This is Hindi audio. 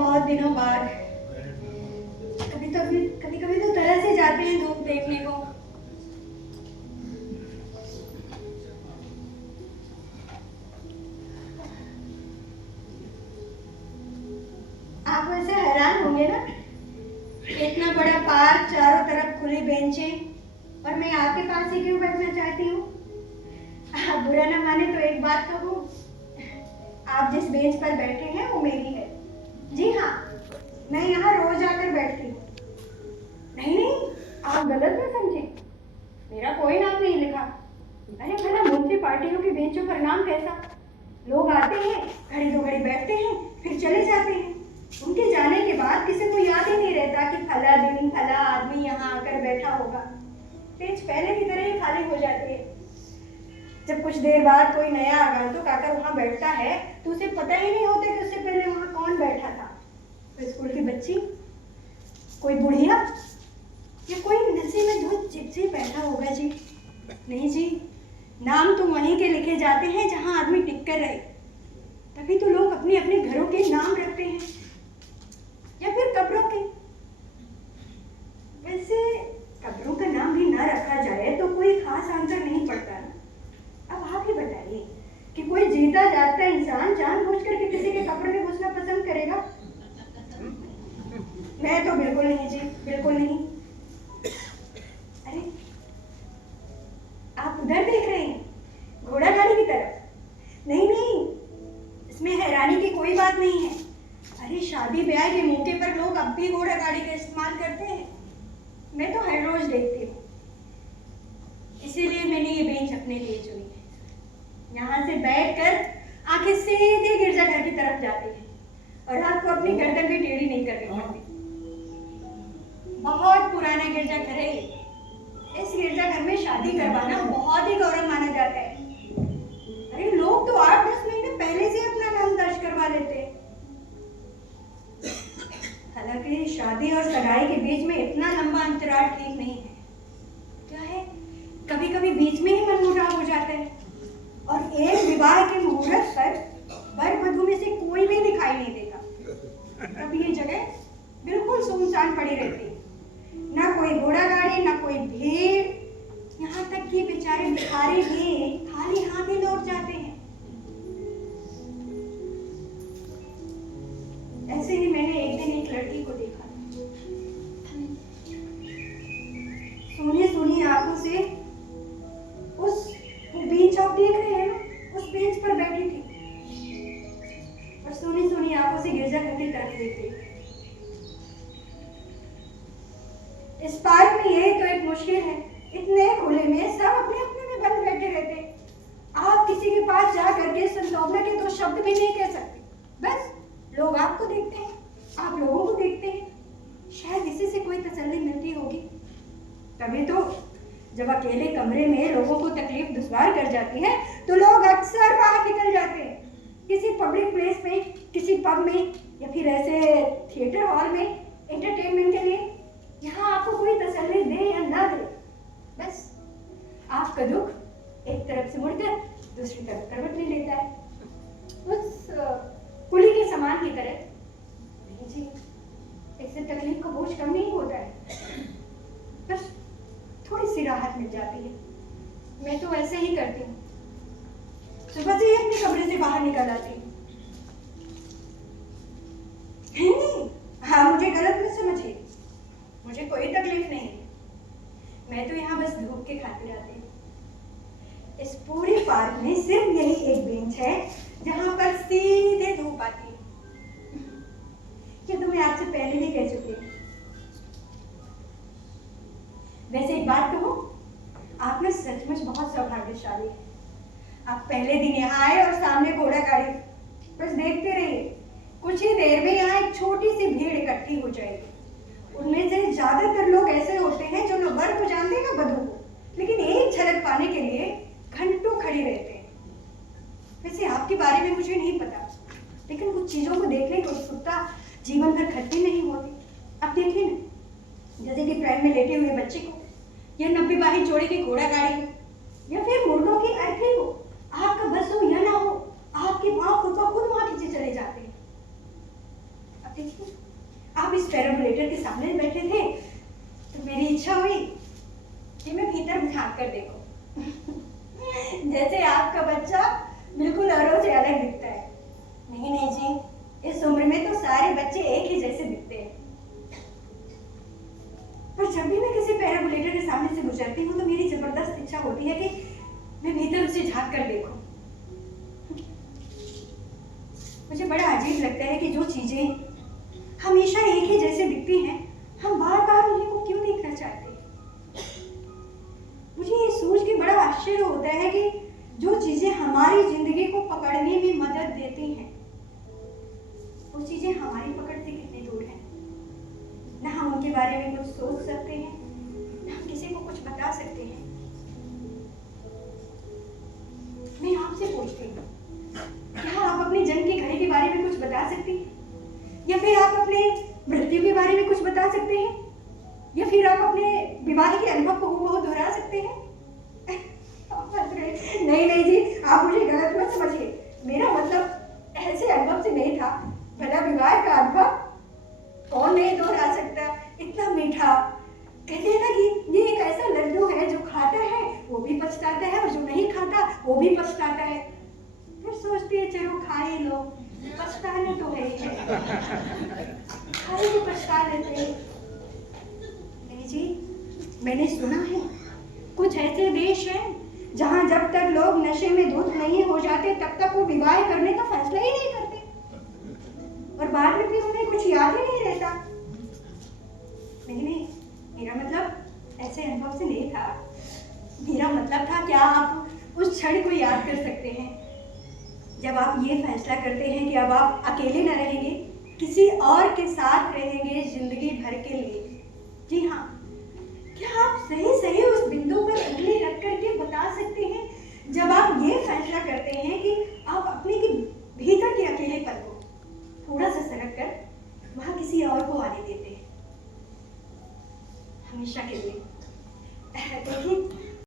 बहुत दिनों बाद। कभी कभी तो तरह से जाते हैं धूप देखने को। आप वैसे हैरान होंगे ना, इतना बड़ा पार्क, चारों तरफ खुली बेंचें, और मैं आपके पास ही क्यों बैठना चाहती हूँ। आप बुरा ना माने तो एक बात कहूँ, आप जिस बेंच पर बैठे हैं वो मेरी है। जी हाँ, मैं यहाँ रोज आकर बैठती हूँ। नहीं नहीं, आप गलत ना समझे, मेरा कोई नाम नहीं लिखा। अरे भला म्युनिसिपालिटियों की बेंचों पर नाम कैसा। लोग आते हैं, घड़ी दो घड़ी बैठते हैं, फिर चले जाते हैं। उनके जाने के बाद किसी को याद ही नहीं रहता कि फला दिन फला आदमी यहाँ आकर बैठा होगा। बेंच पहले की तरह ही खाली हो जाती है। जब कुछ देर बाद कोई नया आगंतुक आकर वहाँ बैठता है तो उसे पता ही नहीं होता कि उससे पहले वहाँ कौन बैठा था। तो स्कूल की बच्ची, कोई बुढ़िया, या कोई नशे में धुत जिप्सी बैठा होगा। जी नहीं जी, नाम तो वहीं के लिखे जाते हैं जहाँ आदमी टिक कर रहे। तभी तो लोग अपने अपने घरों के नाम रखते हैं, या फिर कब्रों के। वैसे कब्रों का नाम भी ना रखा जाए तो कोई खास अंतर नहीं पड़ता ना। अब आप ही बताइए कि कोई जीता जागता इंसान जानबूझकर के किसी के कब्र में घुसना पसंद करेगा? मैं तो बिल्कुल नहीं जी, बिल्कुल नहीं। अरे आप उधर देख रहे हैं, घोड़ा गाड़ी की तरफ? नहीं नहीं, इसमें हैरानी की कोई बात नहीं है। अरे शादी ब्याह के मौके पर लोग अब भी घोड़ा गाड़ी का इस्तेमाल करते हैं। मैं तो हर रोज देखती हूँ, इसीलिए मैंने ये बेंच अपने लिए चुनी है। यहाँ से बैठकर आंखें सीधे गिरजाघर की तरफ जाती है और आपको अपनी गर्दन भी टेढ़ी नहीं करनी पड़ती। बहुत पुराना गिरजाघर है ये। इस गिरजाघर में शादी करवाना बहुत ही गौरव माना जाता है। अरे लोग तो 8-10 महीने पहले से अपना नाम दर्ज करवा लेते हैं। हालांकि शादी और सगाई के बीच में इतना लंबा अंतराल ठीक नहीं है। क्या है, कभी कभी बीच में ही मनमुटाव हो जाता है और एक विवाह के मुहूर्त पर वर वधू में से कोई भी दिखाई नहीं देता। अब ये जगह बिल्कुल सुनसान पड़ी रहती है, ना कोई घोड़ा गाड़ी, ना कोई भीड़। यहाँ तक कि बेचारे भिखारी भी खाली हाथ ही लौट जाते हैं। ऐसे ही मैंने एक दिन एक लड़की को देखा, सोनी सोनी आंखों से उस बेंच, आप देख रहे हैं ना, उस बेंच पर बैठी थी और सोनी सोनी आंखों से गिरजाघर की तरफ देख रही। इस पार्क में यही तो एक मुश्किल है, इतने खुले में सब अपने अपने में बंद बैठे रहते। आप किसी के पास जा करके संतोषना के 2 शब्द भी नहीं कह सकते। बस लोग आपको देखते हैं, आप लोगों को देखते हैं। शायद इसी से कोई तसल्ली मिलती होगी। कभी तो जब अकेले कमरे में लोगों को तकलीफ दुश्वार कर जाती है तो लोग अक्सर बाहर निकल जाते हैं, किसी पब्लिक प्लेस में, किसी पब में, या फिर ऐसे थिएटर हॉल में एंटरटेनमेंट के लिए। यहाँ आपको कोई तसल्ली दे या ना दे, बस आपका दुख एक तरफ से मुड़कर दूसरी तरफ करवट ले लेता है, उस कुली के समान की तरह। नहीं जी, इससे तकलीफ का बोझ कम नहीं होता है, बस थोड़ी सी राहत मिल जाती है। मैं तो ऐसे ही करती हूँ, सुबह से ही अपने कमरे से बाहर निकल आती हूँ। नहीं, हाँ मुझे गलत मत समझिए, मुझे कोई तकलीफ नहीं है। मैं तो यहाँ बस धूप के खातिर आती हूँ। इस पूरे पार्क में सिर्फ यही एक बेंच है जहाँ पर सीधे धूप आती है। ये तो मैं आपसे पहले भी कह चुकी हूँ। वैसे एक बात कहूँ, आप ना सचमुच बहुत सौभाग्यशाली हैं। आप पहले दिन यहाँ आए और सामने घोड़ा गाड़ी, बस देखते रहिए, कुछ ही देर में यहाँ एक छोटी सी भीड़ इकट्ठी हो जाएगी। उनमें से ज्यादातर लोग ऐसे होते हैं जो न वर को जानते हैं न वधू को, लेकिन एक झलक पाने के लिए घंटों खड़े रहते हैं। वैसे आपके बारे में मुझे नहीं पता, लेकिन कुछ चीजों को देखने की उत्सुकता जीवन भर खत्म नहीं होती। आप देखिए ना, जैसे कि ट्रेन में लेटे हुए बच्चे को, या 90 बाही जोड़े की घोड़ा गाड़ी हो, या फिर मुर्गों की अर्थी हो, आपका बस हो या ना हो, आपके पाँव खुद ब खुद वहां खींचे चले जाते हैं। अब देखिए, आप इस पैराबोलेटर के सामने बैठे थे तो मेरी इच्छा हुई कि मैं भीतर झांक कर देखूं। जैसे आपका बच्चा बिल्कुल औरों से अलग दिखता है। नहीं नहीं जी, इस उम्र में तो सारे बच्चे एक ही जैसे दिखते हैं। पर जब भी मैं किसी पैराबोलेटर के सामने से गुजरती हूँ तो मेरी जबरदस्त इच्छा होती है कि मैं भीतर उसे झांक कर देखूं। मुझे बड़ा अजीब लगता है कि जो चीजें हमेशा एक ही जैसे दिखती हैं, हम बार बार उन्हीं को क्यों देखना चाहते हैं। मुझे ये सोच के बड़ा आश्चर्य होता है कि जो चीजें हमारी जिंदगी को पकड़ने में मदद देती हैं, वो चीजें हमारी पकड़ से कितने दूर हैं। ना हम उनके बारे में कुछ सोच सकते हैं, ना हम किसी को कुछ बता सकते हैं। मैं आपसे पूछती हूँ, क्या आप अपने जन्म की घड़ी के बारे में कुछ बता सकती हैं? या फिर आप अपने मृत्यु के बारे में कुछ बता सकते हैं? या फिर आप अपने विवाह के अनुभव को हूबहू दोहरा सकते हैं? नहीं नहीं जी, आप मुझे गलत मत समझिए। मेरा मतलब ऐसे अनुभव से नहीं था। भला विवाह का अनुभव कौन नहीं दोहरा सकता? इतना मीठा, कहते हैं ना कि ये एक ऐसा लड्डू है जो खाता है वो भी पछताता है, और जो नहीं खाता वो भी पछताता है। फिर सोचती है चलो खा ही लो, पछताना तो है ही, खाई तो पछता लेते हैं। नहीं जी, मैंने सुना है कुछ ऐसे देश हैं जहां जब तक लोग नशे में धुत नहीं हो जाते तब तक वो विवाह करने का फैसला ही नहीं करते, और बाद में फिर उन्हें कुछ याद ही नहीं रहता। नहीं नहीं, मेरा मतलब ऐसे अनुभव से नहीं था। मेरा मतलब था, क्या आप उस क्षण को याद कर सकते हैं जब आप ये फैसला करते हैं कि अब आप अकेले न रहेंगे, किसी और के साथ रहेंगे जिंदगी भर के लिए? जी हाँ, क्या आप सही सही उस बिंदु पर उंगली रख करके बता सकते हैं जब आप ये फैसला करते हैं कि आप अपने के भीतर के अकेलेपन को थोड़ा सा सरक कर वहां किसी और को आने देते हैं हमेशा के लिए? देखिए,